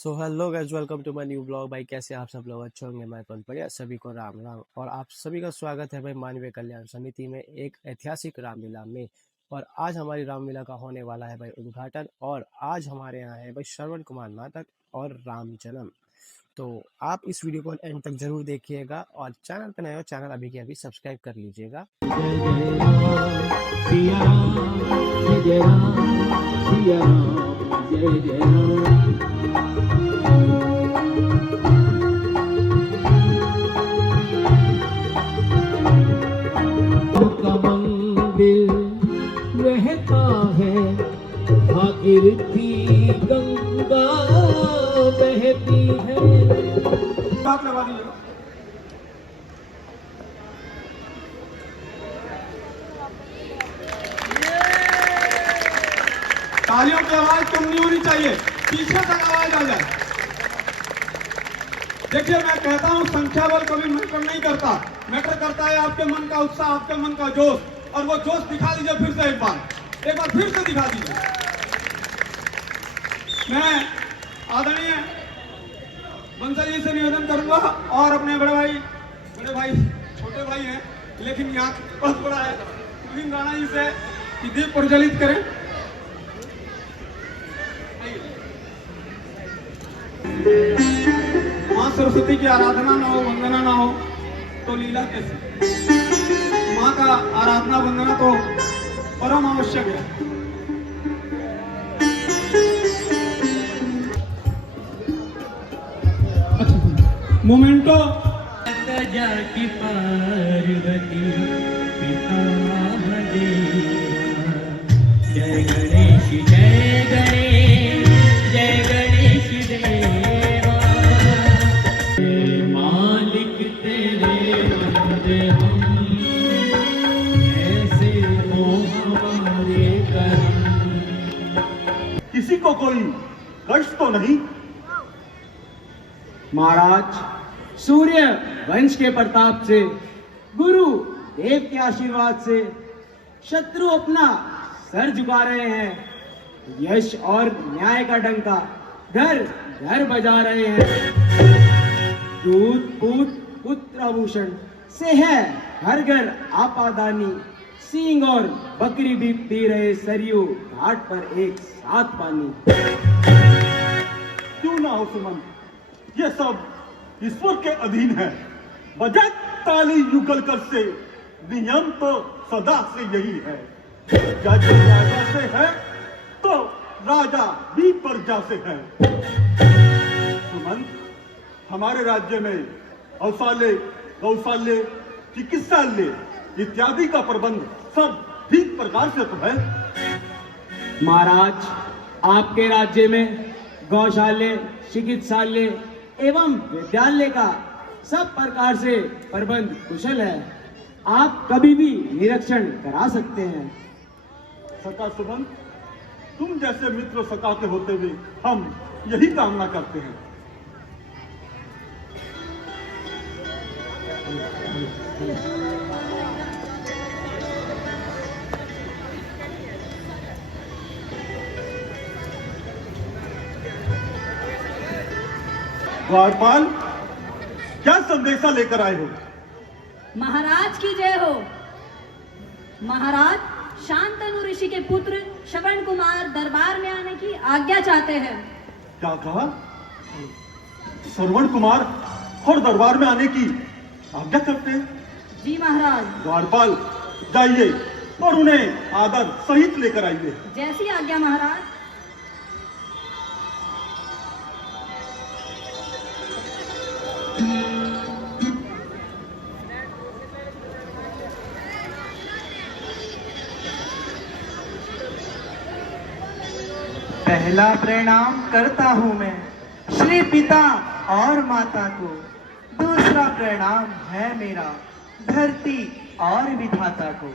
So hello guys, welcome to my new blog. भाई कैसे आप सब लोग? अच्छे होंगे। मैं कौन बढ़िया, सभी को राम राम। और आप सभी का स्वागत है भाई मानवीय कल्याण समिति में एक ऐतिहासिक रामलीला में। और आज हमारी रामलीला का होने वाला है भाई उद्घाटन। और आज हमारे यहाँ है भाई श्रवण कुमार नाटक और राम जन्म। तो आप इस वीडियो को एंड तक जरूर देखिएगा और चैनल पर नए हो चैनल अभी के अभी सब्सक्राइब कर लीजिएगा। रहता है भागीरथी गंगा बहती है। हाथ लगा दीजिए। तालियों की आवाज कम नहीं होनी चाहिए, पीछे तक आवाज आ जाए। देखिए, मैं कहता हूं संख्या बल कभी मैटर नहीं करता, मैटर करता है आपके मन का उत्साह, आपके मन का जोश। और वो जोश दिखा दीजिए फिर से एक बार फिर से दिखा दीजिए। मैं आदरणीय बंसल जी से निवेदन करूंगा और अपने बड़े भाई छोटे भाई हैं लेकिन यहाँ बहुत बड़ा है, नवीन राणा जी से कि दीप प्रज्वलित करें। माँ सरस्वती की आराधना ना हो, वंदना ना हो तो लीला कैसे? माँ का आराधना वंदना तो परम आवश्यक है। मोमेंटो जाकी पार्वती पिता जय गणेश जय गणेश जय गणेश देवा। मालिक तेरे बंदे हम ऐसे हो हमारे कर्म। किसी को कोई कष्ट तो नहीं? महाराज, सूर्य वंश के प्रताप से, गुरु देव के आशीर्वाद से शत्रु अपना सर झुका रहे हैं। यश और न्याय का डंका घर घर बजा रहे हैं। दूध पूत पुत्र आभूषण से है हर घर आपादानी। सिंह और बकरी भी पी रहे सरयू घाट पर एक साथ पानी। क्यों ना हो सुमन, ये सब ईश्वर के अधीन है। बजाय ताली युगल कर से, नियम तो सदा से यही है। जज राजा से है तो राजा भी प्रजा से है। सुमन, हमारे राज्य में औषालय, गौशाल्य, चिकित्सालय इत्यादि का प्रबंध सब ठीक प्रकार से तो है। महाराज, आपके राज्य में गौशाले, चिकित्सालय एवं विद्यालय का सब प्रकार से प्रबंध कुशल है। आप कभी भी निरीक्षण करा सकते हैं। सका सुमन, तुम जैसे मित्र सका के होते हुए हम यही कामना करते हैं। द्वारपाल, क्या संदेशा लेकर आए हो? महाराज की जय हो। महाराज, शांतनु ऋषि के पुत्र श्रवण कुमार दरबार में आने की आज्ञा चाहते हैं। क्या कहा? श्रवण कुमार और दरबार में आने की आज्ञा करते हैं? जी महाराज। द्वारपाल, जाइए और उन्हें आदर सहित लेकर आइए। जैसी आज्ञा महाराज। पहला प्रणाम करता हूँ मैं श्री पिता और माता को। दूसरा प्रणाम है मेरा धरती और विधाता को।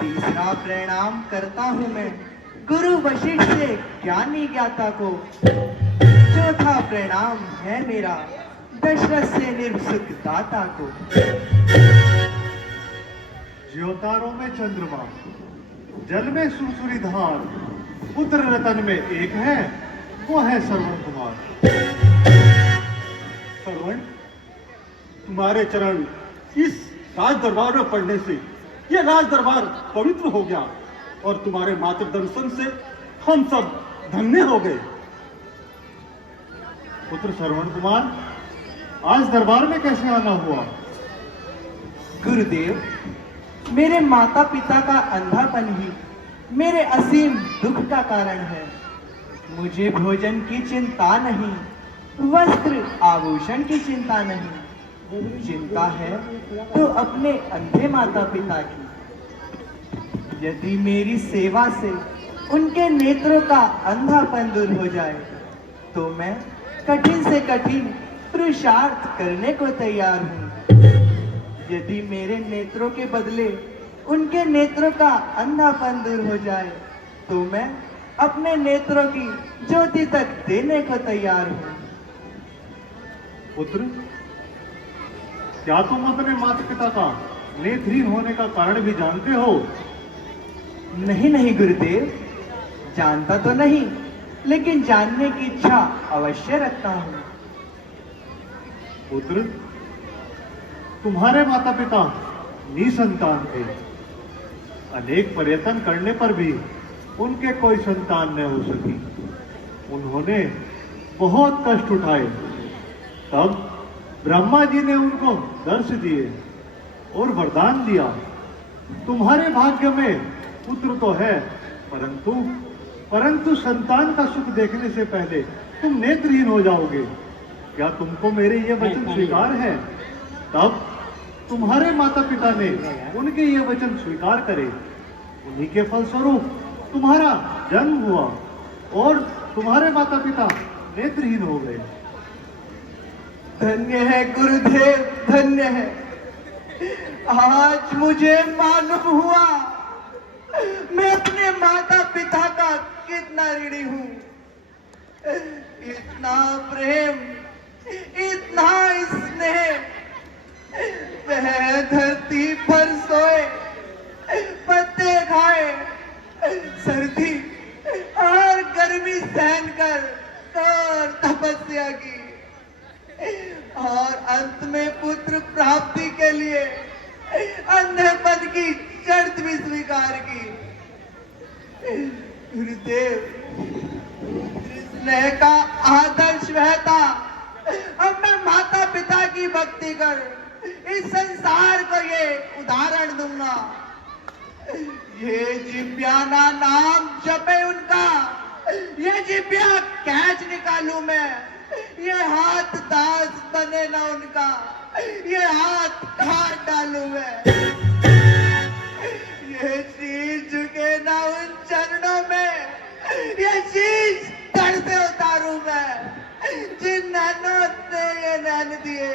तीसरा प्रणाम करता हूँ मैं गुरु वशिष्ठ से ज्ञानी ज्ञाता को। चौथा प्रणाम है मेरा दशरथ से निर्सुख दाता को। ज्योतारों में चंद्रमा, जल में सुरसुरी धार, पुत्र रतन में एक है, वो है श्रवण कुमार। श्रवण, तुम्हारे चरण इस राज दरबार में पड़ने से ये राज दरबार पवित्र हो गया और तुम्हारे मात्र दर्शन से हम सब धन्य हो गए। पुत्र श्रवण कुमार, आज दरबार में कैसे आना हुआ? गुरुदेव, मेरे माता पिता का अंधापन ही मेरे असीम दुख का कारण है। मुझे भोजन की चिंता नहीं, वस्त्र आभूषण की चिंता नहीं, चिंता है तो अपने अंधे माता पिता की। यदि मेरी सेवा से उनके नेत्रों का अंधापन दूर हो जाए तो मैं कठिन से कठिन पुरुषार्थ करने को तैयार हूँ। यदि मेरे नेत्रों के बदले उनके नेत्रों का अंधापन दूर हो जाए तो मैं अपने नेत्रों की ज्योति तक देने को तैयार हूँ। पुत्र, क्या तुम अपने माता पिता का नेत्रहीन होने का कारण भी जानते हो? नहीं नहीं गुरुदेव, जानता तो नहीं, लेकिन जानने की इच्छा अवश्य रखता हूँ। पुत्र, तुम्हारे माता पिता निसंतान थे। अनेक प्रयत्न करने पर भी उनके कोई संतान न हो सकी। उन्होंने बहुत कष्ट उठाए। तब ब्रह्मा जी ने उनको दर्श दिए और वरदान दिया, तुम्हारे भाग्य में पुत्र तो है, परंतु संतान का सुख देखने से पहले तुम नेत्रहीन हो जाओगे। क्या तुमको मेरे ये वचन स्वीकार है? तब तुम्हारे माता पिता ने उनके ये वचन स्वीकार करे। उन्हीं के फलस्वरूप तुम्हारा जन्म हुआ और तुम्हारे माता पिता नेत्रहीन हो गए। धन्य है गुरुदेव, धन्य है। आज मुझे मालूम हुआ मैं अपने माता पिता का कितना ऋणी हूँ। इतना प्रेम, इतना स्नेह, वह धरती पर सोए, पत्ते खाए, सर्दी और गर्मी सहन कर और तपस्या की और अंत में पुत्र प्राप्ति के लिए अंधेपन की शर्त भी स्वीकार की। गुरुदेव, स्नेह का आदर्श वह था। अब मैं माता पिता की भक्ति कर इस संसार को ये उदाहरण दूंगा। ये जिब्याना नाम जपे उनका, ये जिब्या कैच निकालू मैं, ये हाथ दास बने ना उनका, ये हाथ काट डालू मैं, ये शीश झुके ना उन चरणों में, ये शीश धड़ से उतारू मैं। जिन नैनों ने ये नैन दिए,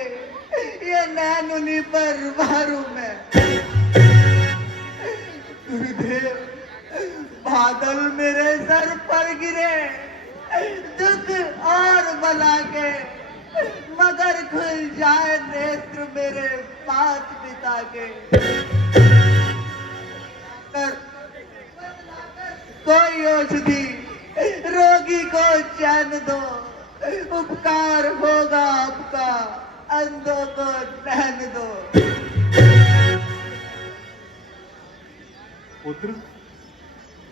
ये नैन उन्हीं पर मारू मैं। गुरुदेव, बादल मेरे सर पर गिरे, दुख और बला के, मगर खुल जाए नेत्र मेरे माता पिता के। कोई औषधि रोगी को चैन दो, उपकार होगा आपका, अंधों को नैन दो। पुत्र,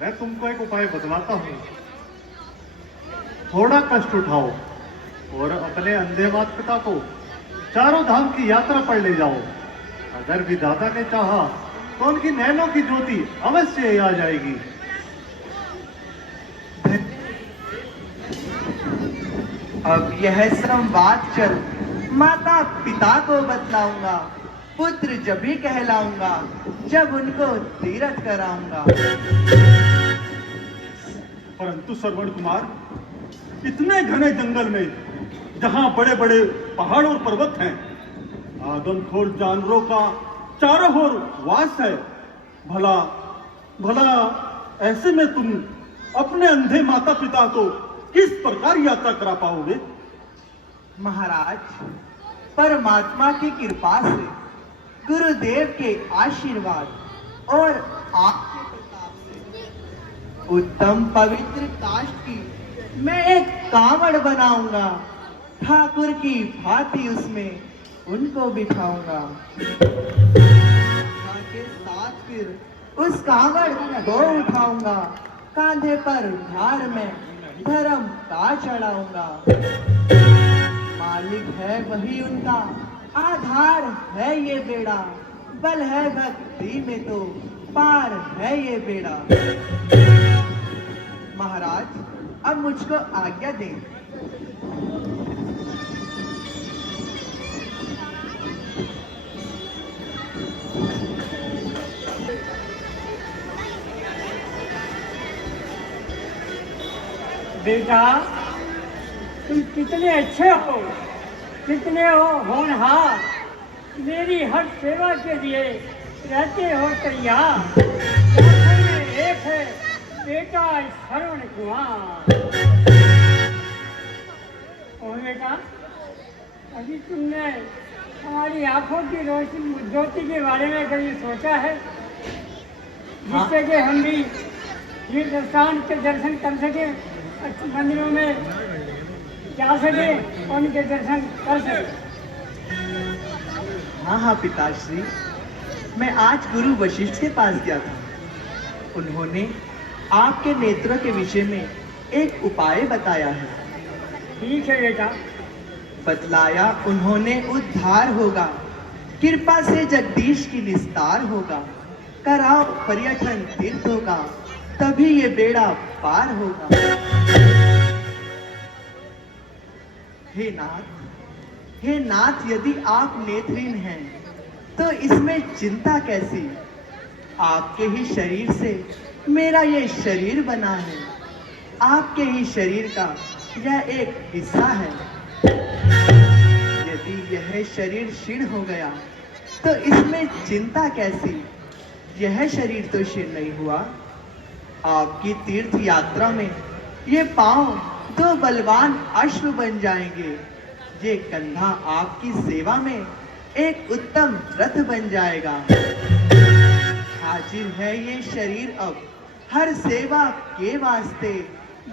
मैं तुमको एक उपाय बतलाता हूँ। थोड़ा कष्ट उठाओ और अपने अंधे माता पिता को चारों धाम की यात्रा पर ले जाओ। अगर विधाता ने चाहा तो उनकी नैनों की ज्योति अवश्य आ जाएगी। अब यह संवाद चल माता पिता को बतलाऊंगा, पुत्र जब भी कहलाऊंगा जब उनको तीरथ कराऊंगा। परंतु श्रवण कुमार, इतने घने जंगल में जहां बड़े बड़े पहाड़ और पर्वत हैं, आदमखोर जानवरों का चारों ओर वास है, भला ऐसे में तुम अपने अंधे माता पिता को किस प्रकार यात्रा करा पाओगे? महाराज, परमात्मा की कृपा से, गुरुदेव के आशीर्वाद और आपके प्रताप से उत्तम पवित्र काष्ठ की मैं एक कांवड़ बनाऊंगा, ठाकुर की भांति उसमें उनको बिठाऊंगा। के साथ फिर उस कांवड़ को उठाऊंगा, कांधे पर भार में धर्म का चढ़ाऊंगा। मालिक है वही उनका, आधार है ये बेड़ा, बल है भक्ति में तो पार है ये बेड़ा। महाराज अब मुझको आज्ञा दें। बेटा, तुम कितने अच्छे हो, कितने हो होनहार, मेरी हर सेवा के लिए रहते हो तैयार। आंखों में एक है बेटा श्रवण कुमार। और बेटा, अभी तुमने हमारी आंखों की रोशनी ज्योति के बारे में कभी सोचा है, जिससे कि हम भी तीर्थ स्थान के दर्शन कर सके, मंदिरों में जा सके और उनके दर्शन कर सके। हाँ पिताश्री, मैं आज गुरु वशिष्ठ के पास गया था। उन्होंने आपके नेत्रों के विषय में एक उपाय बताया है। ठीक है बेटा। बतलाया उन्होंने उद्धार होगा, कृपा से जगदीश की निस्तार होगा। कराओ पर्यटन तीर्थों का, तभी ये बेड़ा पार होगा। हे नाथ, यदि आप नेत्रहीन हैं तो इसमें चिंता कैसी। आपके ही शरीर से मेरा ये शरीर बना है, आपके ही शरीर का यह एक हिस्सा है। यदि यह शरीर क्षीण हो गया तो इसमें चिंता कैसी। यह शरीर तो क्षीण नहीं हुआ। आपकी तीर्थ यात्रा में ये पांव दो बलवान अश्व बन जाएंगे। ये कंधा आपकी सेवा में एक उत्तम रथ बन जाएगा। हाजिर है ये शरीर अब हर सेवा के वास्ते।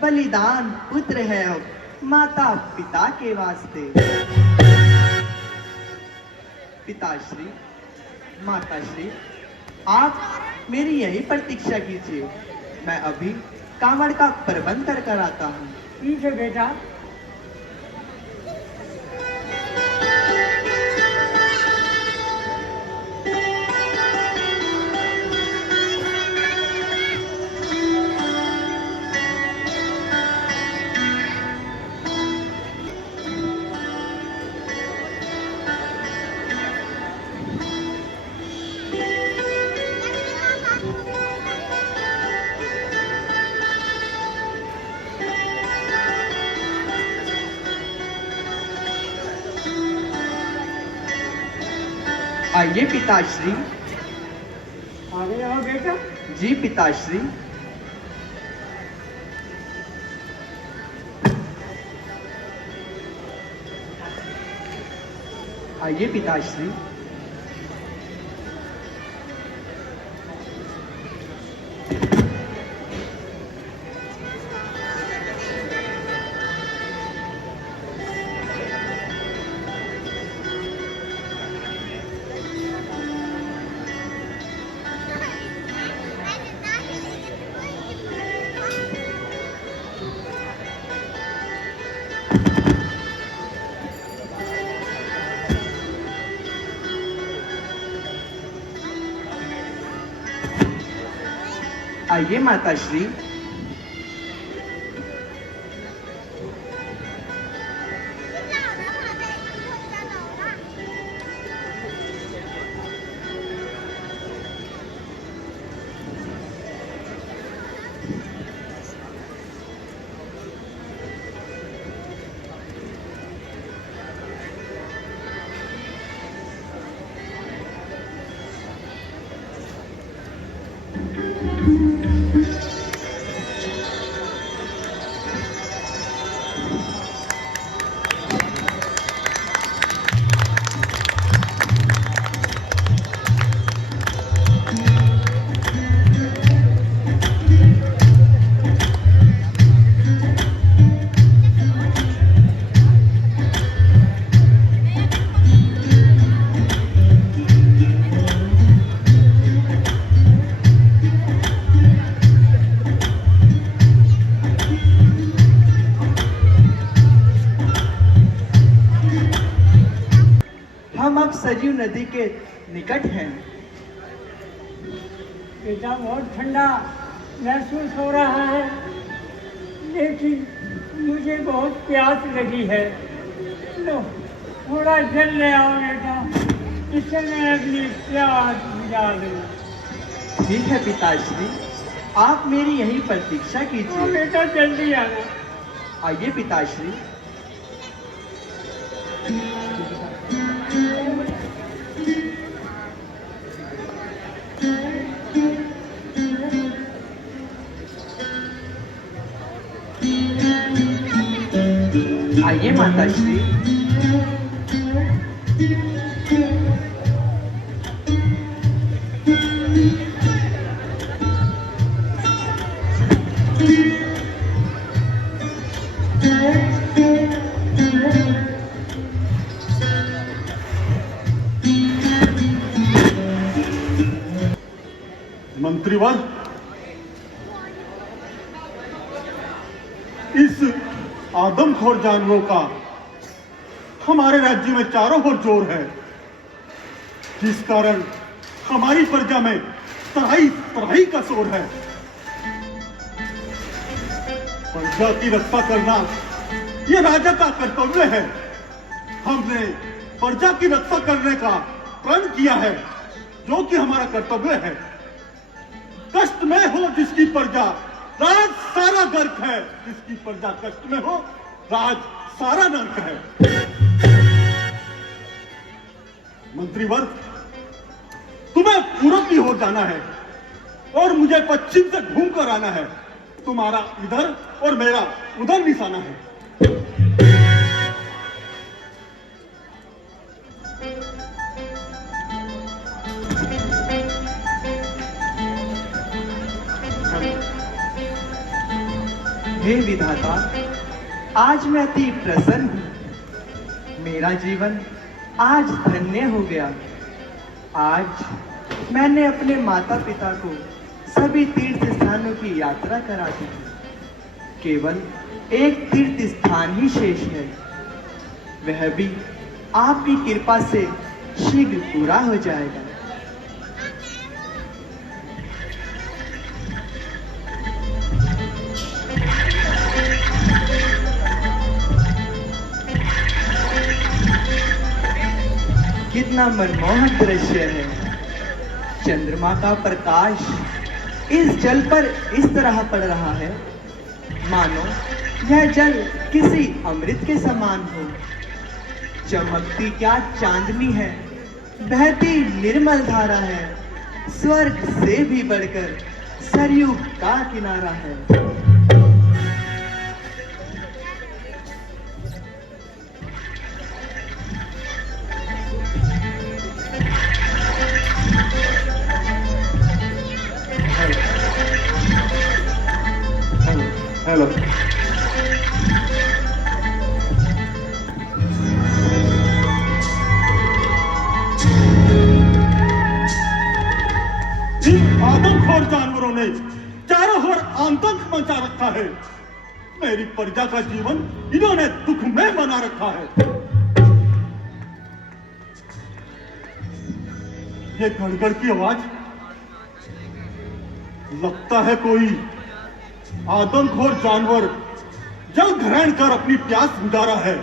बलिदान पुत्र है अब माता पिता के वास्ते। पिताश्री, माताश्री, आप मेरी यही प्रतीक्षा कीजिए। मैं अभी कांवड़ का प्रबंध कर आता हूँ। ठीक है बेटा। आइए पिताश्री। आ गए हो बेटा। जी पिताश्री। आइए पिताश्री। आइए माताश्री। सरयू नदी के निकट हैं। बेटा बहुत ठंडा महसूस हो रहा है, लेकिन मुझे बहुत प्यास लगी है। लो थोड़ा जल ले आओ बेटा, इससे मैं अपनी प्यास बुझा दूँ। ठीक है पिताश्री, आप मेरी यही प्रतीक्षा हाँ कीजिए। बेटा जल्दी आना। आइए पिताश्री। आइए माताश्री। मंत्रीवर, इस आदमखोर जानवरों का हमारे राज्य में चारों ओर जोर है, जिस कारण हमारी प्रजा में तराई तराई का शोर है। प्रजा की रक्षा करना यह राजा का कर्तव्य है। हमने प्रजा की रक्षा करने का प्रण किया है, जो कि हमारा कर्तव्य है। कष्ट में हो जिसकी प्रजा, राज सारा गर्क है। जिसकी प्रजा कष्ट में हो, राज सारा नर्क है। मंत्रीवर्ग, तुम्हें पूरब की ओर जाना है और मुझे पश्चिम से घूम कर आना है। तुम्हारा इधर और मेरा उधर निशाना है। हे विधाता, आज मैं अति प्रसन्न हूँ। मेरा जीवन आज धन्य हो गया। आज मैंने अपने माता पिता को सभी तीर्थ स्थानों की यात्रा करा दी। केवल एक तीर्थ स्थान ही शेष है, वह भी आपकी कृपा से शीघ्र पूरा हो जाएगा। कितना मनमोहक दृश्य है। चंद्रमा का प्रकाश इस जल पर इस तरह पड़ रहा है, मानो यह जल किसी अमृत के समान हो। चमकती क्या चांदनी है, बहती निर्मल धारा है। स्वर्ग से भी बढ़कर सरयू का किनारा है। हेलो, इन आदमखोर जानवरों ने चारों ओर आतंक मचा रखा है। मेरी प्रजा का जीवन इन्होंने दुख में बना रखा है। ये गड़गड़ की आवाज, लगता है कोई आदमखोर जानवर जल ग्रहण कर अपनी प्यास बुझा रहा है।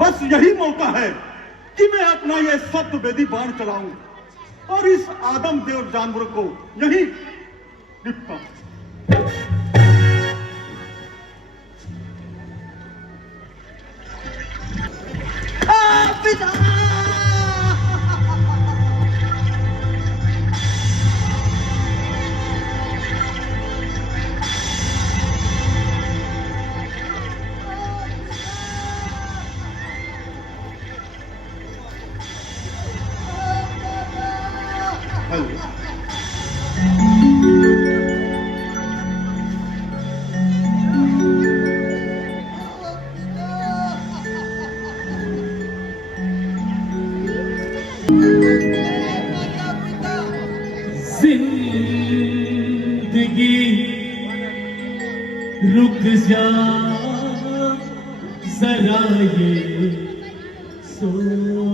बस यही मौका है कि मैं अपना यह सत्य वेदी बाण चलाऊं और इस आदम देव जानवरों को यही निपटा। पिता! जिंदगी रुक जा जरा ये सोच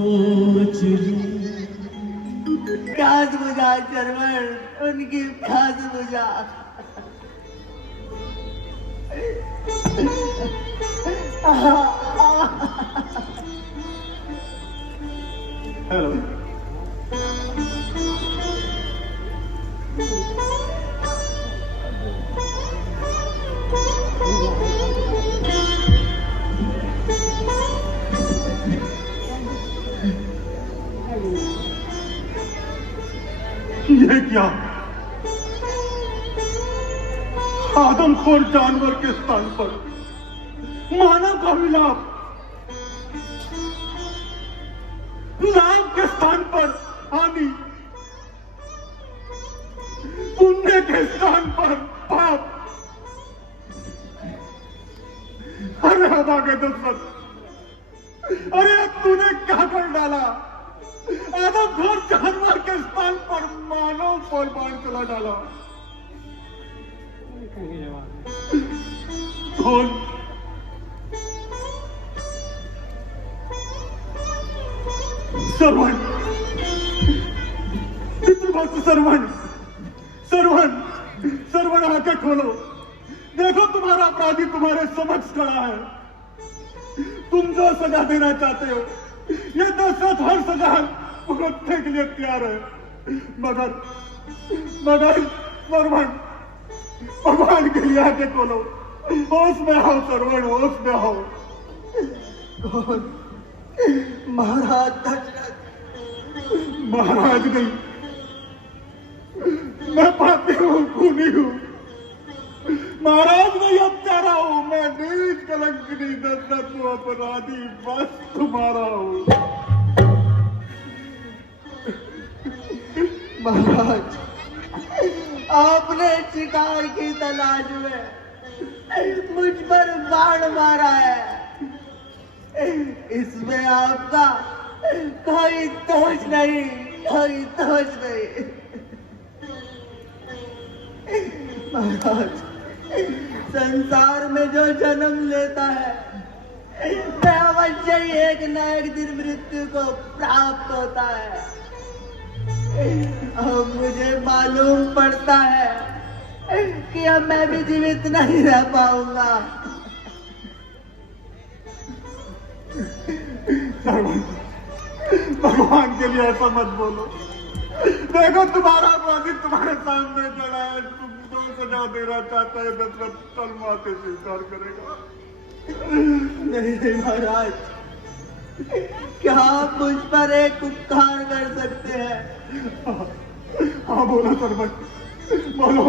लूं। प्यास बुझा सरवर, उनकी प्यास बुझा। हेलो, ये क्या? आदमखोर जानवर के स्थान पर मानव का विलाप, लाभ के स्थान पर हानि, पुण्य के स्थान पर पाप। अरे हमारे दशरथ, अरे अब तूने क्या कर डाला? आदमखोर जानवर के स्थान पर मानव पर बाण चला डाला। कौन? सरवण, पितृभक्त सरवण, सरवण, सरवण आंखें खोलो। देखो तुम्हारा अपराधी तुम्हारे समक्ष खड़ा है। तुम जो सजा देना चाहते हो, ये दशरथ हर सजा भुगतने के लिए तैयार है। मगर सरवण, भगवान के लिए आके खोलो। होश में आओ सरवण, होश में आओ। कौन? महाराज दशरथ। महाराज नहीं, मैं पापी हूँ, खूनी हूँ। महाराज नहीं, हत्यारा हूँ। मैं नीच कलंकिनी दशरथ हूँ, अपराधी बस तुम्हारा हूँ। महाराज, आपने शिकार की तलाश में मुझ पर बाण मारा है। इसमें आपका कोई दोष नहीं, कोई दोष नहीं। महाराज, संसार में जो जन्म लेता है वह अवश्य ही एक न एक दिन मृत्यु को प्राप्त होता है। अब मुझे मालूम पड़ता है कि अब मैं भी जीवित नहीं रह पाऊंगा। भगवान के लिए ऐसा मत बोलो। देखो तुम्हारा अपराधी तुम्हारे सामने खड़ा है। तुम जो सजा देना चाहता है दशरथ तलवा से स्वीकार करेगा। नहीं महाराज, क्या आप मुझ पर एक उपकार कर सकते हैं? हाँ बोलो सरवण, बोलो।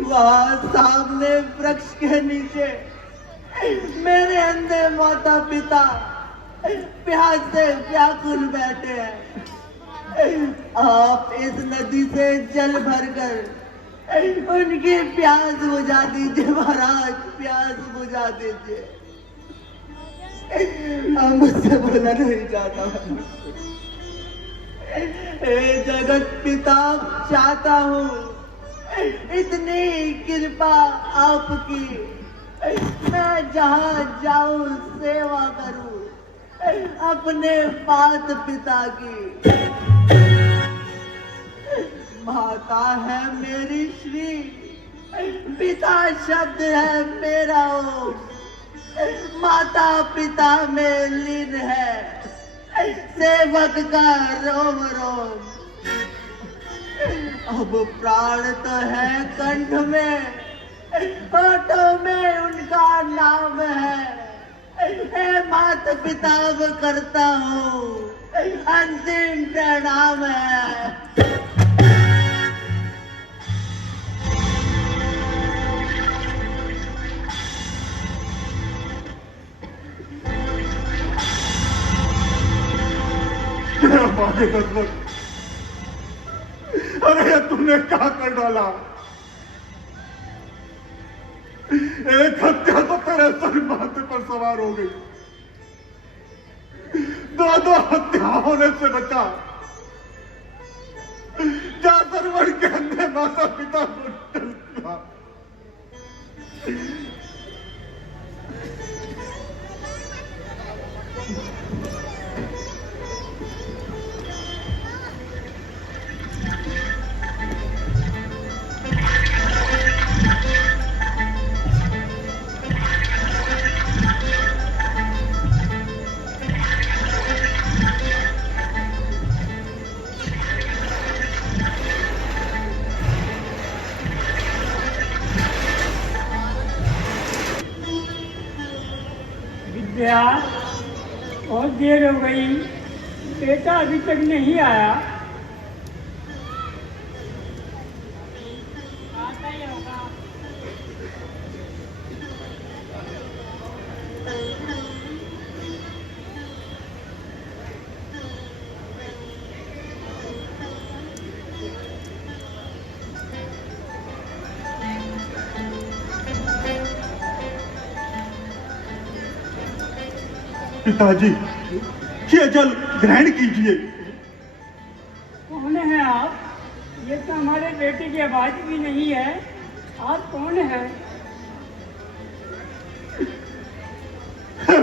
वहां सामने वृक्ष के नीचे मेरे अंधे माता पिता प्यास से व्याकुल बैठे हैं। आप इस नदी से जल भरकर उनकी प्यास बुझा दीजिए महाराज, प्यास बुझा दीजिए। अब मुझसे बोला नहीं जाता। हे जगत पिता, चाहता हूँ इतनी कृपा आपकी, मैं जहाँ जाऊं सेवा करूं अपने मात पिता की। माता है मेरी श्री, पिता शब्द है मेरा ओम। माता पिता में लीन है सेवक का रोम रोम। अब प्राण तो है कंठ में, होठों में उनका नाम है। हे मात पिता करता हूँ अंतिम प्रणाम है। अरे तुमने क्या कर डाला? एक हत्या तो तेरे सर माथे पर सवार हो गई, दो हत्या होने से बचा। क्या सरवण के अंधे माता पिता को चलता? क्या बहुत देर हो गई, बेटा अभी तक नहीं आया। आता ही होगा। पिताजी, ये जल ग्रहण कीजिए। कौन है आप? ये तो हमारे बेटे की आवाज भी नहीं है। आप कौन है?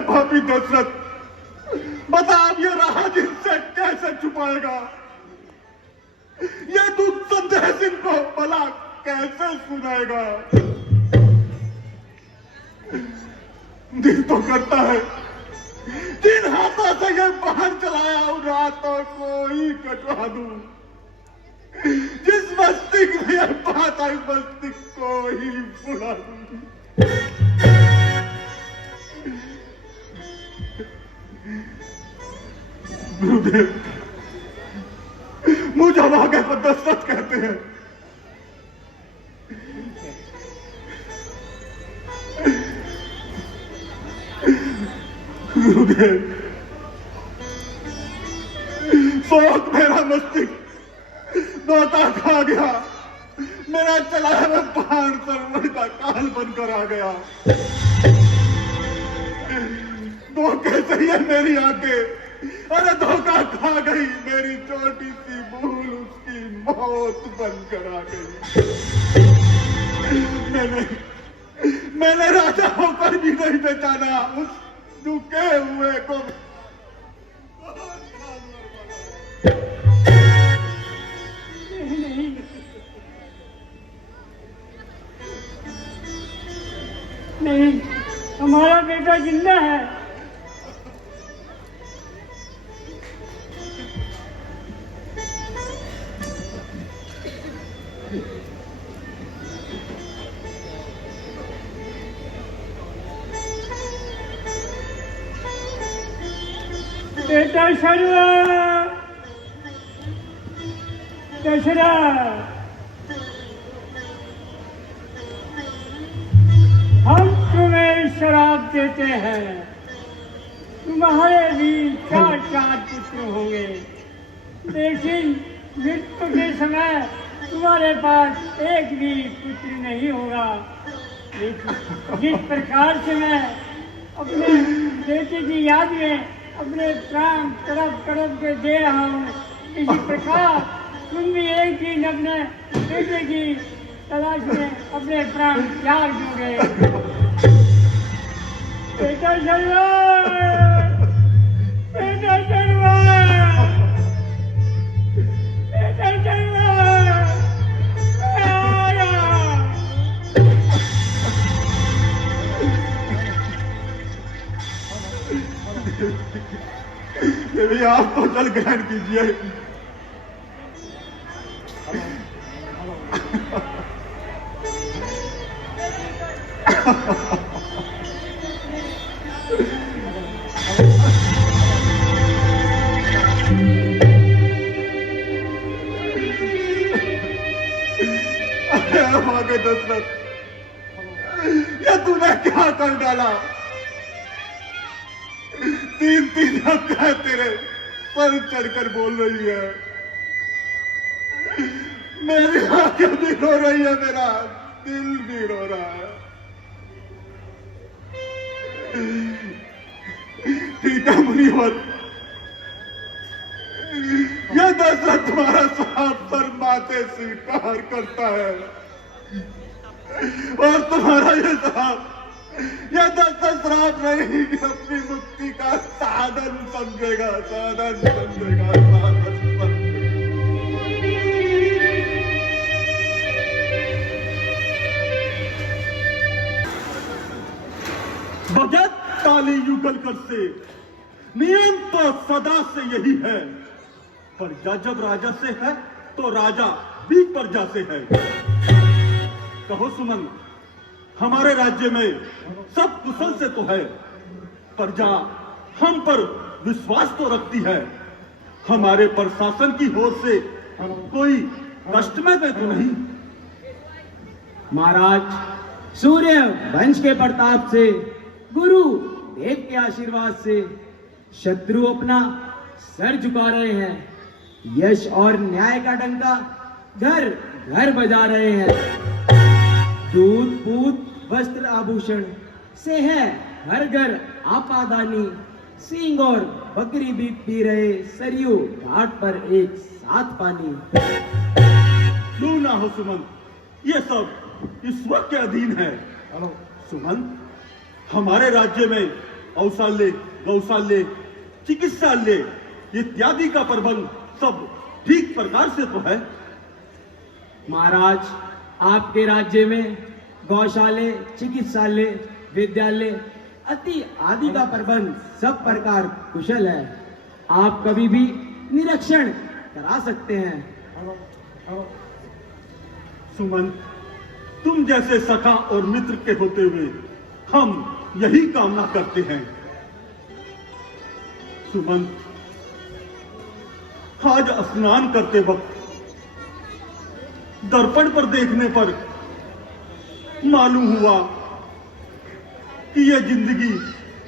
पापी दशरथ, बता अब ये राज इनसे कैसे छुपाएगा? ये तू संदेश इनको भला कैसे सुनाएगा? दिल तो करता है जिन हाथों से ये बाहर चलाया उन हाथों को ही कटवा दूं। जिस मस्तिष्क में ये बात आई मस्तिष्क को ही बुला दूं। गुरुदेव, मुझे आगे पर दशरथ कहते हैं। गुरुदेव, सोच मेरा मस्तिष्क नौता खा गया। मेरा चलाया हुआ बाण सरवर का काल बनकर आ गया। धोखे से ये मेरी आंखें, अरे धोखा खा गई। मेरी छोटी सी भूल उसकी मौत बनकर आ गई। मैंने राजा होकर भी नहीं पहचाना उस झुके हुए को। नहीं, नहीं, हमारा बेटा जिंदा है। बेटा शर्मा, दशरथ, हम तुम्हें श्राप देते हैं। तुम्हारे भी 4 पुत्र होंगे, लेकिन मृत्यु के समय तुम्हारे पास एक भी पुत्र नहीं होगा। लेकिन जिस प्रकार से मैं अपने बेटे की याद में अपने प्राण तड़प तड़प के दे रहा हूँ, इसी प्रकार तुम भी एक दिन अपने बेटे की तलाश में अपने प्राण त्याग दोगे। बेटा शर्मा, बेटा शर्मा, बेटा शर्मा, देवी, आप तो जल ग्रहण कीजिए। आगे दशरथ, ये तूने क्या कर डाला? 3 हफ्ते तेरे पर चढ़कर बोल रही है। मेरी आंखें भी रो रही है, मेरा दिल भी रो रहा है। ठीक है मुनिवर, यह दशरथ तुम्हारा साफ शर्माते स्वीकार करता है और तुम्हारा ये साफ यह दशरथ श्राप नहीं, अपनी मुक्ति का साधन समझेगा, साधन समझेगा, साधन समझेगा। बजट ताली युगल कर से नियम तो सदा से यही है, प्रजा जब राजा से है तो राजा भी प्रजा से है। कहो सुमन, हमारे राज्य में सब कुशल से तो है, प्रजा हम पर विश्वास तो रखती है। हमारे प्रशासन की ओर से कोई कष्ट में तो नहीं। महाराज, सूर्य वंश के प्रताप से, गुरु देव के आशीर्वाद से शत्रु अपना सर झुका रहे हैं। यश और न्याय का डंका घर घर बजा रहे हैं। दूध पूत वस्त्र आभूषण से है हर घर आपादानी। सिंह और बकरी भी पी रहे सरयू घाट पर एक साथ पानी। क्यों ना हो सुमन, ये सब ईश्वर के अधीन है। सुमन, हमारे राज्य में औषालय, गौशाल्य, चिकित्सालय इत्यादि का प्रबंध सब ठीक प्रकार से तो है। महाराज, आपके राज्य में गौशाले, चिकित्सालय, विद्यालय अति आदि का प्रबंध सब प्रकार कुशल है। आप कभी भी निरीक्षण करा सकते हैं। सुमन, तुम जैसे सखा और मित्र के होते हुए हम यही कामना करते हैं। सुमन, आज स्नान करते वक्त दर्पण पर देखने पर मालूम हुआ कि यह जिंदगी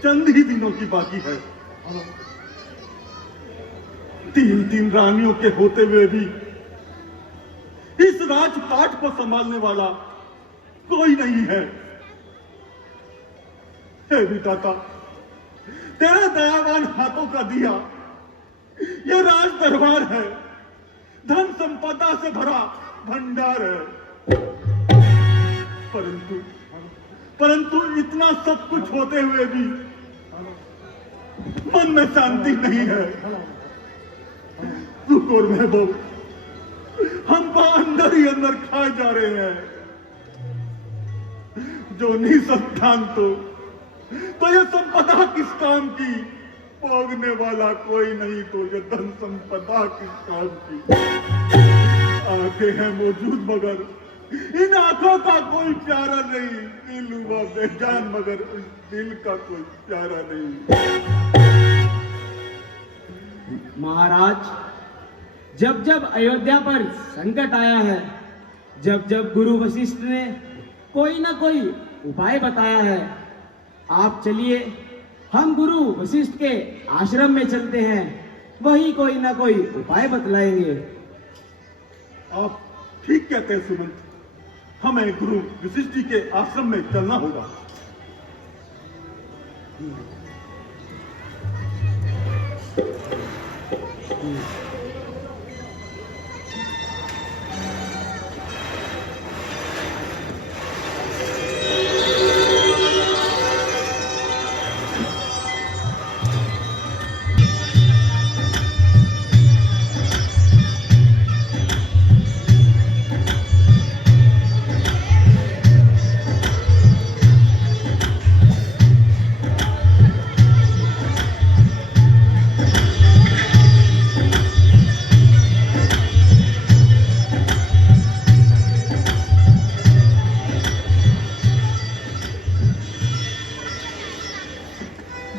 चंद ही दिनों की बाकी है। 3 रानियों के होते हुए भी इस राजपाट को संभालने वाला कोई नहीं है। हे विधाता, तेरे दयावान हाथों का दिया यह राज दरबार है, धन संपदा से भरा भंडार है। परंतु इतना सब कुछ होते हुए भी मन में शांति नहीं है। दुख और महबूब हमको अंदर ही अंदर खाए जा रहे हैं। जो निसंतान तो यह संपदा किस काम की, भोगने वाला कोई नहीं तो यह धन संपदा किस काम की। आंखें हैं मौजूद मगर इन आंखों का कोई प्यारा नहीं। दिल हुआ बेजान मगर उस दिल का कोई प्यारा नहीं। महाराज, जब जब अयोध्या पर संकट आया है, जब जब गुरु वशिष्ठ ने कोई ना कोई उपाय बताया है, आप चलिए हम गुरु वशिष्ठ के आश्रम में चलते हैं, वही कोई ना कोई उपाय बतलाएंगे। आप ठीक कहते हैं सुमन, हमें गुरु वशिष्ठ जी के आश्रम में चलना होगा।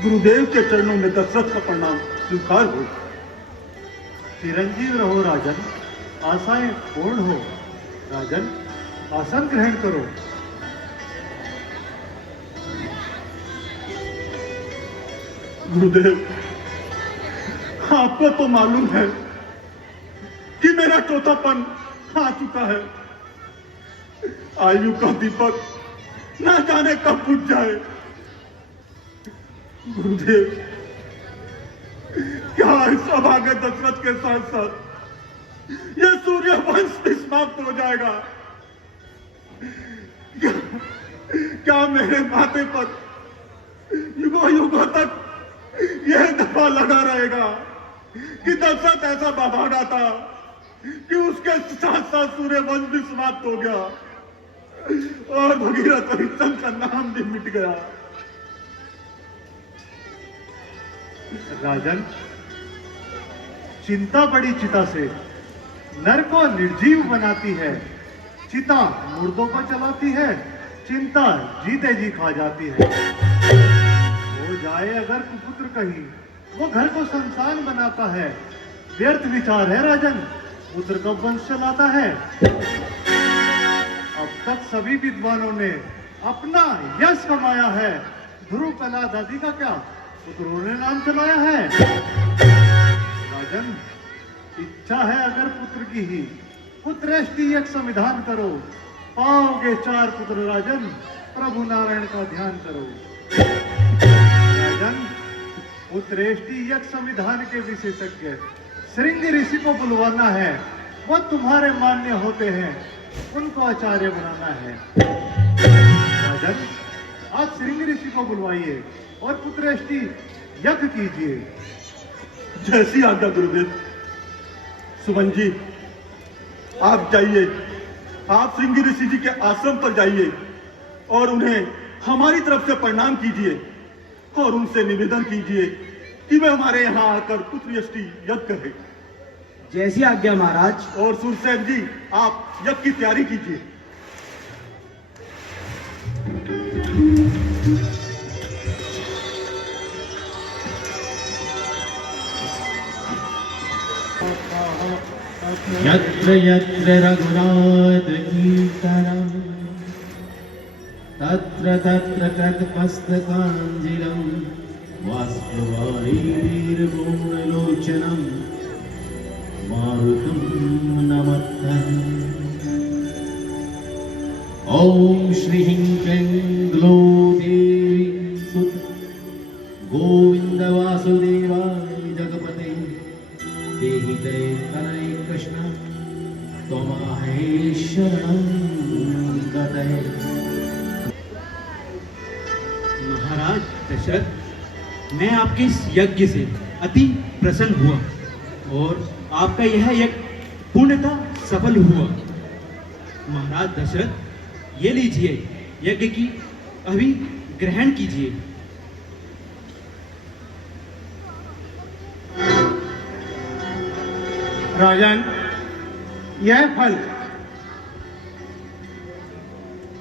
गुरुदेव के चरणों में दशरथ का प्रणाम स्वीकार हो। चिरंजीव रहो राजन, आशाएं पूर्ण हो। राजन, आसन ग्रहण करो। गुरुदेव, आपको तो मालूम है कि मेरा चौथापन आ चुका है। आयु का दीपक ना जाने कब बुझ जाए। गुरुदेव, क्या इस अभागे दशरथ के साथ साथ यह सूर्य वंश भी समाप्त हो जाएगा? क्या मेरे माथे पर युगों युगों तक यह दफा लगा रहेगा कि दशरथ ऐसा बभागा था कि उसके साथ साथ सूर्य वंश भी समाप्त हो गया और भगीरथ हरिश्चंद्र का नाम भी मिट गया? राजन, चिंता बड़ी चिता से नर को निर्जीव बनाती है। चिता मुर्दों को चलाती है, चिंता जीते जी खा जाती है। बोझ जाए अगर कुपुत्र कहीं, वो घर को संसान बनाता है। व्यर्थ विचार है राजन, पुत्र कब वंश चलाता है। अब तक सभी विद्वानों ने अपना यश कमाया है, ध्रुव कला दादी का क्या पुत्रों ने नाम चलाया है। राजन, इच्छा है अगर पुत्र की ही, पुत्रेष्टि एक संविधान करो, पाओगे 4 पुत्र राजन, प्रभु नारायण का ध्यान करो। राजन, पुत्रेष्टि एक संविधान के विशेषज्ञ श्रृंग ऋषि को बुलवाना है, वो तुम्हारे मान्य होते हैं, उनको आचार्य बनाना है। राजन, आज श्रृंग ऋषि को बुलवाइए और पुत्रेष्टि यज्ञ कीजिए। जैसी आज्ञा गुरुदेव। सुमन जी, आप जाइए, आप श्रृंगी ऋषि जी के आश्रम पर जाइए और उन्हें हमारी तरफ से प्रणाम कीजिए और उनसे निवेदन कीजिए कि वे हमारे यहाँ आकर पुत्रेष्टि यज्ञ करें। जैसी आज्ञा महाराज। और सुरसेन जी, आप यज्ञ की तैयारी कीजिए। यत्र यत्र रघुनाथ कीर्तनम् तत्र तत्र तत्पस्तकाञ्जिलं वाष्पवारीर्गुणलोचनं मारुतं नमः। ॐ श्रीं क्लीं ग्लौ देवी सुत गोविन्द वासुदेवाय जगपते देहि ते तनय कृष्ण त्वमाहे शरणं गतये। महाराज दशरथ, मैं आपके इस यज्ञ से अति प्रसन्न हुआ और आपका यह यज्ञ पूर्णतः सफल हुआ। महाराज दशरथ, ये लीजिए यज्ञ की अभी ग्रहण कीजिए। राजन, यह फल,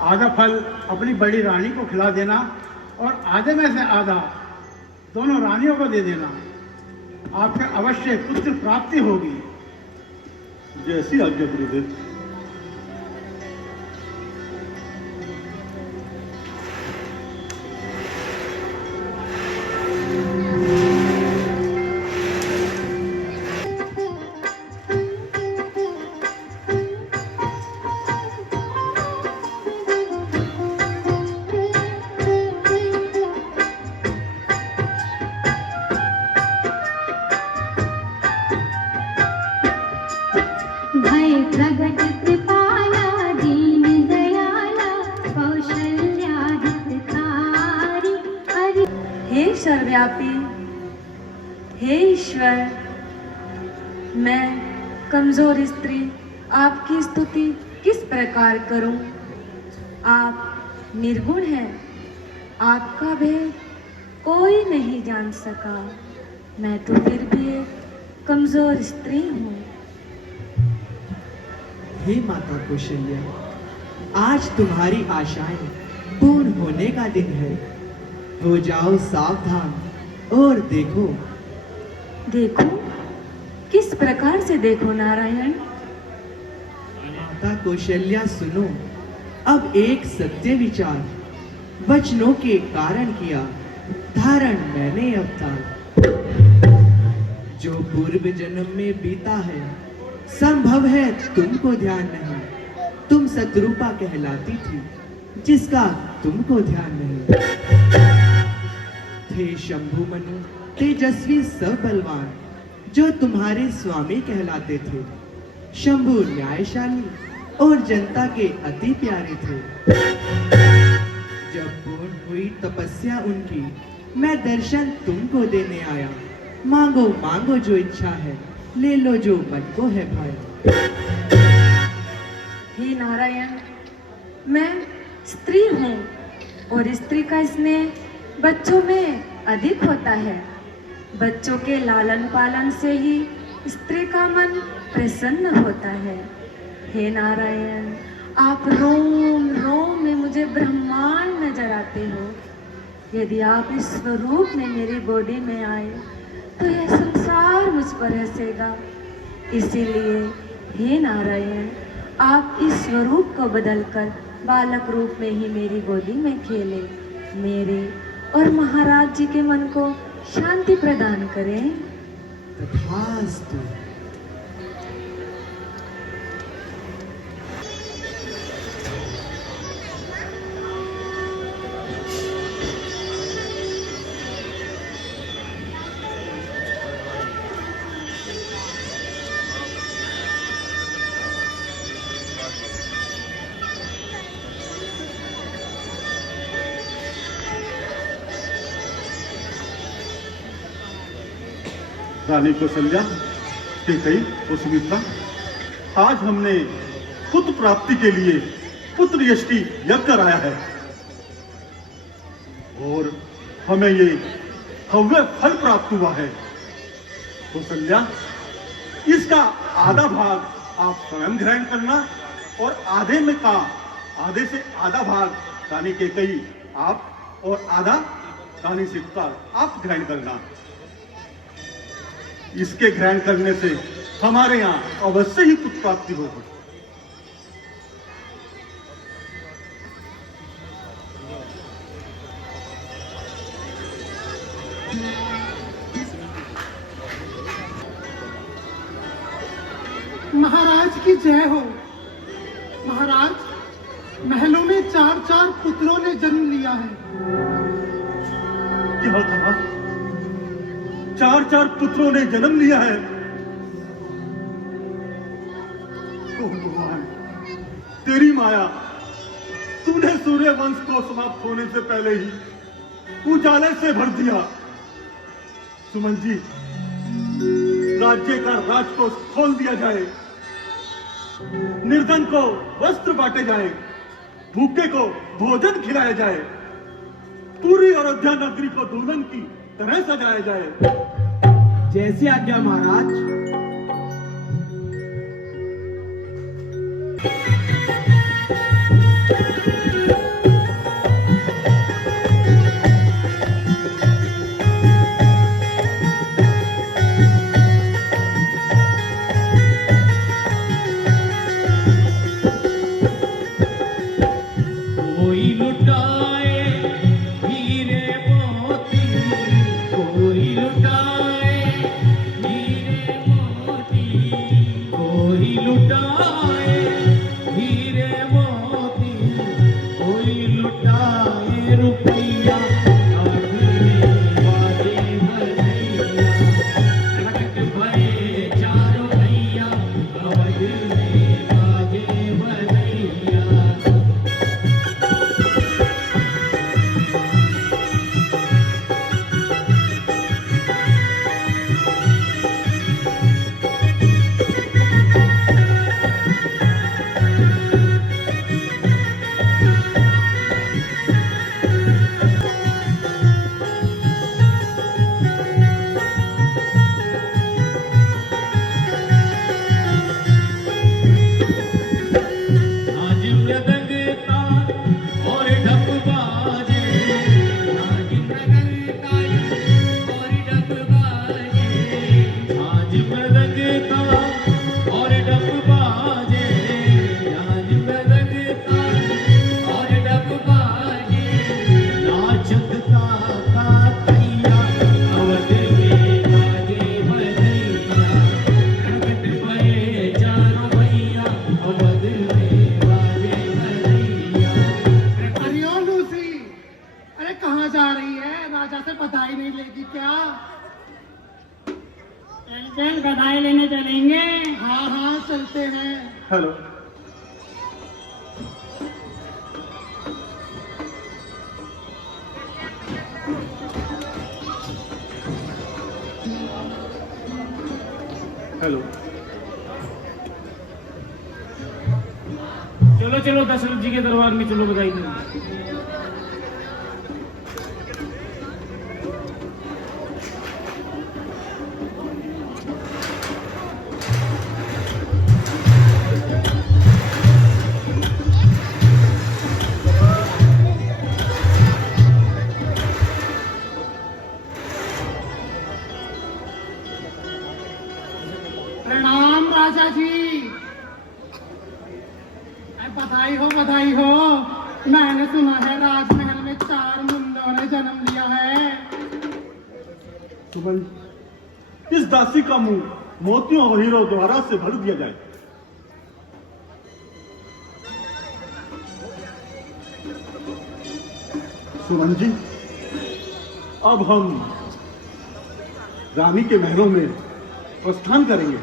आधा फल अपनी बड़ी रानी को खिला देना और आधे में से आधा दोनों रानियों को दे देना। आपके अवश्य पुत्र प्राप्ति होगी। जैसी आज्ञा गुरुदेव। भय प्रगट कृपाला दीन दयाला कौशल्या हितकारी हरि। हे सर्वव्यापी, हे ईश्वर, मैं कमजोर स्त्री आपकी स्तुति किस प्रकार करूं। आप निर्गुण हैं, आपका भेद कोई नहीं जान सका। मैं तो फिर भी एक कमजोर स्त्री हूँ। हे माता कौशल्या, आज तुम्हारी आशाएं पूर्ण होने का दिन है। हो जाओ सावधान और देखो। देखो? किस प्रकार से देखो नारायण? माता कौशल्या सुनो, अब एक सत्य विचार वचनों के कारण किया धारण मैंने अवतार। जो पूर्व जन्म में बीता है संभव है तुमको ध्यान नहीं। तुम शत्रुपा कहलाती थी जिसका तुमको ध्यान नहीं। थे शंभु मनु तेजस्वी सबलवान जो तुम्हारे स्वामी कहलाते थे। शंभु न्यायशाली और जनता के अति प्यारे थे। जब पूर्ण हुई तपस्या उनकी मैं दर्शन तुमको देने आया। मांगो मांगो जो इच्छा है, ले लो जो मन को है भाई। हे नारायण, मैं स्त्री हूँ और स्त्री का स्नेह बच्चों में अधिक होता है। बच्चों के लालन पालन से ही स्त्री का मन प्रसन्न होता है। हे नारायण, आप रोम रोम में मुझे ब्रह्मांड नजर आते हो। यदि आप इस स्वरूप में मेरी बॉडी में आए तो यह संसार मुझ पर हंसेगा। इसीलिए हे नारायण, आप इस स्वरूप को बदलकर बालक रूप में ही मेरी गोदी में खेले, मेरे और महाराज जी के मन को शांति प्रदान करें। तथास्तु। रानी कौशल्या, कैकेयी और सुमित्रा, आज हमने पुत्र प्राप्ति के लिए पुत्र यष्टि यज्ञ कराया है और हमें ये भव्य फल प्राप्त हुआ है। कौशल्या, इसका आधा भाग आप स्वयं ग्रहण करना और आधे से आधा भाग रानी कैकेयी आप और आधा रानी सीता आप ग्रहण करना। इसके ग्रहण करने से हमारे यहाँ अवश्य ही पुत्र प्राप्ति होगी। महाराज की जय हो। महाराज, महलों में 4-4 पुत्रों ने जन्म लिया है। क्या कहा? 4-4 पुत्रों ने जन्म लिया है। ओ भगवान, तेरी माया, तूने सूर्य वंश को समाप्त होने से पहले ही उजाले से भर दिया। सुमन जी, राज्य का राजकोष खोल दिया जाए, निर्धन को वस्त्र बांटे जाए, भूखे को भोजन खिलाया जाए, पूरी अयोध्या नगरी को दुल्हन की तरह सजाया जाए। जैसी आज्ञा महाराज। कोई लुटाए हीरे मोती, कोई लुटाए हीरे मोती, कोई लुटाए हीरे मोती, कोई लुटाए रुपया, बाजे भैया, रट भये चारों भैया, अवध में बाजे भैया। आज मृदंग ताल और ढप बाजे, आज मृदंग ताल और ढप बाजे, आज मृदंग ताल और ढप बाजे, आज मृदंग ताल और ढप बाजे, नाचत ताता भैया, अवध में बाजे भैया, प्रगट भये चारों भैया, अवध में बाजे भैया। अरे ओ लूसी, अरे कहाँ जा रही है? राजा से बधाई नहीं लेगी क्या? चल बधाई लेने चलेंगे। हाँ हाँ, चलते हैं। हेलो, हेलो, चलो चलो दशरथ जी के दरबार में चलो, बधाई दो। सुमन, इस दासी का मुंह मोतियों और हीरों द्वारा से भर दिया जाए। सुमन जी, अब हम रानी के महलों में प्रस्थान करेंगे।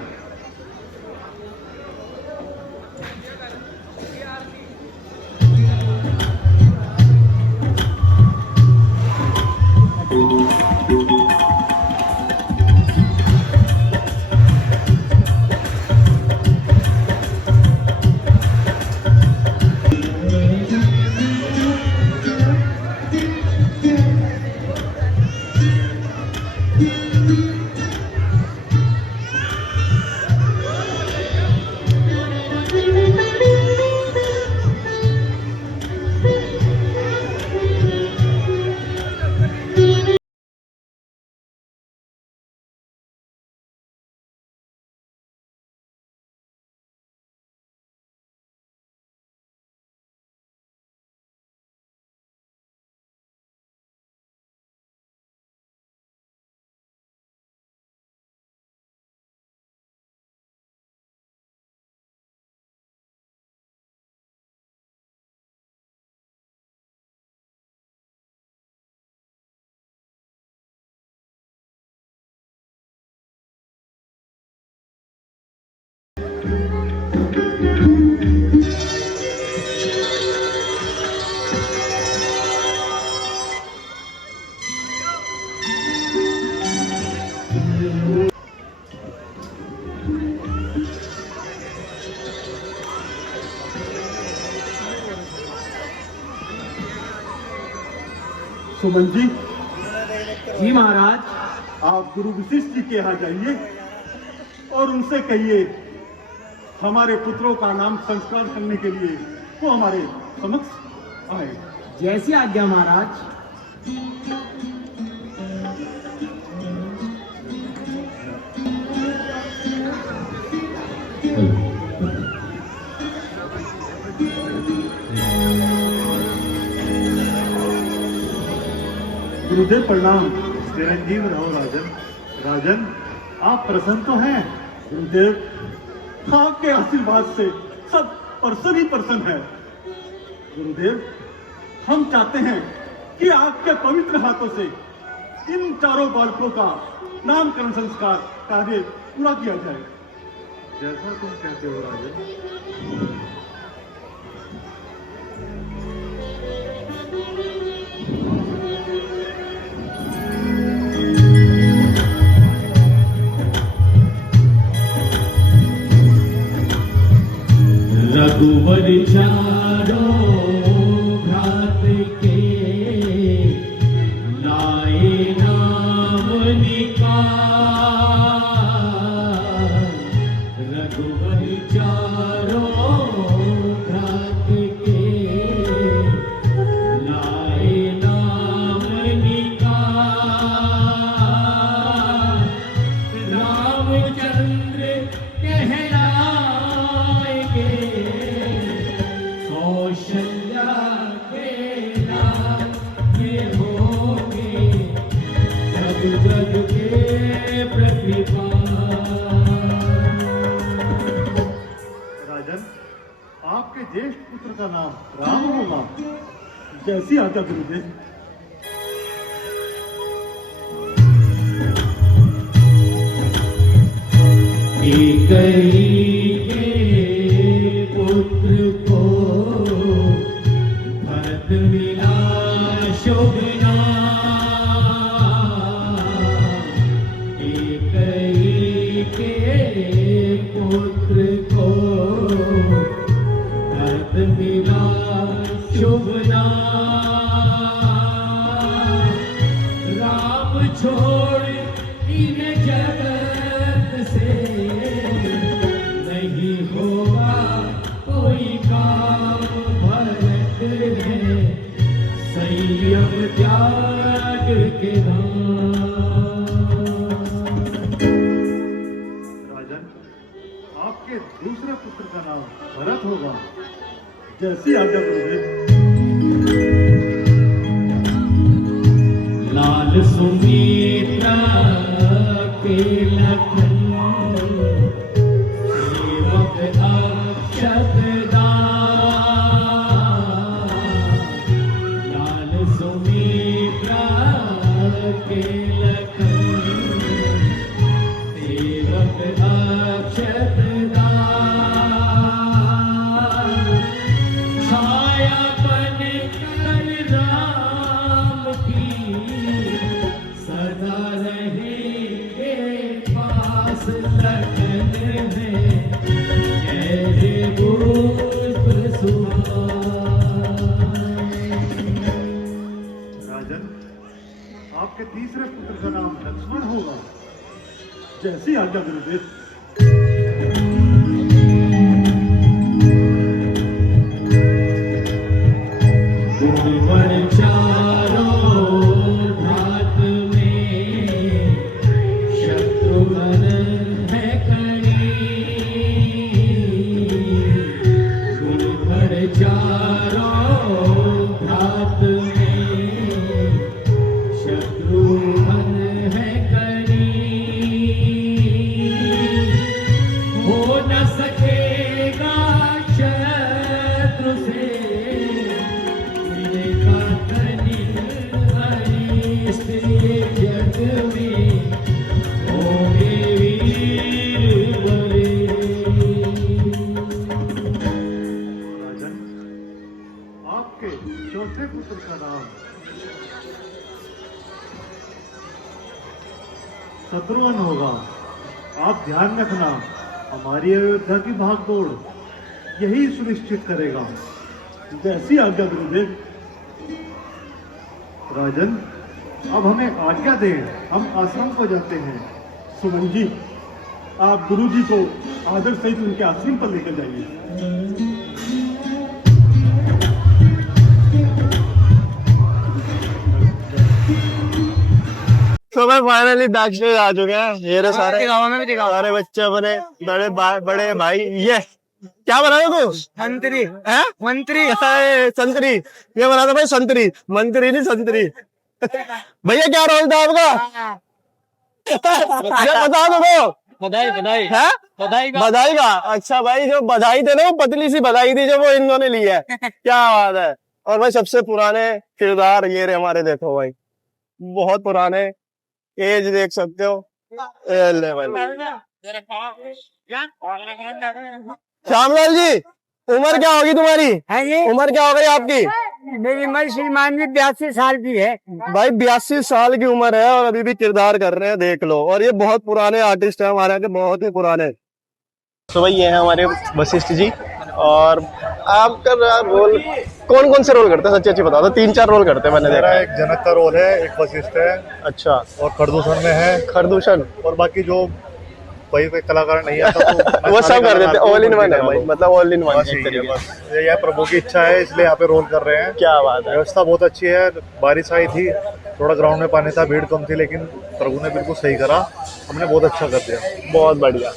सुमन जी। जी महाराज। आप गुरु वशिष्ठ जी के यहाँ जाइए और उनसे कहिए हमारे पुत्रों का नाम संस्कार करने के लिए वो हमारे समक्ष आए। जैसी आज्ञा महाराज। गुरुदेव प्रणाम। चिरंजीव रहो राजन। राजन, आप प्रसन्न तो हैं? गुरुदेव, आपके आशीर्वाद से सब प्रसन्न ही प्रसन्न है। गुरुदेव, हम चाहते हैं कि आपके पवित्र हाथों से इन चारों बालकों का नामकरण संस्कार कार्य पूरा किया जाए। जैसा तुम कहते हो राजन। रघुवर चारों भ्रात के लाए नाम निकार। रघुवर चारों भ्रात के लाए नाम निकार। रामचंद्र कहलाएंगे कौशल्या के नाम ये होंगे जग जग के प्रतिपाल। राजन, आपके ज्येष्ठ पुत्र का नाम राम होगा। जैसी आज्ञा गुरुदेव। एक ही के पुत्र को भरत मिला शुभ नाम। एक ही के पुत्र को भरत मिला शुभ नाम। राम छोड़ इन जगत से नहीं होगा कोई काम। भरत है संयम त्याग के नाम। राजन, आपके दूसरे पुत्र का नाम भरत होगा। जैसी आज्ञा गुरुदेव। लाल सुमित्रा के लखन सेवक अक्षत दान लाल सुमित्रा के लखन सेवक अक्षत दान छाया बन कर राम की सदा रहेंगे पास लखन में जैसे पुष्प राजन, आपके तीसरे पुत्र का नाम लक्ष्मण होगा। जैसी आज्ञा गुरुदेव। गुरुवर चारों घात में शत्रुघ्न है करी गुरुवर चारों घात में शत्रुघ्न है करी हो न सकेगा शत्रु से मिलेगा कनिक अरिष्ट ये जग में होंगे वीर बड़े। राजन, आपके चौथे पुत्र का नाम शत्रुघ्न होगा। आप ध्यान रखना, हमारी अयोध्या की भागदौड़ यही सुनिश्चित करेगा। जैसी आज्ञा गुरुदेव। राजन, अब हमें आज्ञा दें, हम आश्रम को जाते हैं। सुमन जी, आप गुरुजी को आदर सहित उनके आश्रम पर लेकर जाइए। तो मैं फाइनली बैक स्टेज आ चुके हैं। ये रहे सारे सारे बच्चे अपने बड़े भाई। ये क्या बना रहे तू? संतरी है? मंत्री संतरी। ये बना था भाई संतरी, मंत्री नहीं संतरी। भैया क्या रोल था आपका? ये बता दो। बधाई बधाई है? बधाई का। अच्छा भाई, जो बधाई थे ना वो पतली सी बधाई थी जो वो इन दोनों ने ली है। क्या बात है। और भाई सबसे पुराने किरदार ये रहे हमारे। देखो भाई, बहुत पुराने, एज देख सकते हो। श्यामलाल जी, उम्र क्या होगी तुम्हारी? है जी? उम्र क्या हो गई आपकी? मेरी उम्र श्रीमान जी 82 साल की है। भाई 82 साल की उम्र है और अभी भी किरदार कर रहे हैं, देख लो। और ये बहुत पुराने आर्टिस्ट है हमारे यहाँ के, बहुत ही पुराने। तो भाई ये है हमारे वशिष्ठ जी। और आपका रोल कौन कौन से रोल करते हैं? सच्ची बता दो। 3-4 रोल करते हैं मैंने देखा। एक जनक का रोल है, एक वशिष्ठ है। अच्छा। और खरदूषण में है खरदूषण। और बाकी जो कोई कलाकार नहीं आता तो वो सब कर देते। ऑल इन वन है भाई, मतलब ऑल इन वन। यह प्रभु की इच्छा है, इसलिए यहाँ पे रोल कर रहे हैं। क्या बात है। व्यवस्था बहुत अच्छी है। बारिश आई थी, थोड़ा ग्राउंड में पानी था, भीड़ कम थी, लेकिन प्रभु ने बिल्कुल सही करा। हमने बहुत अच्छा कर दिया। बहुत बढ़िया।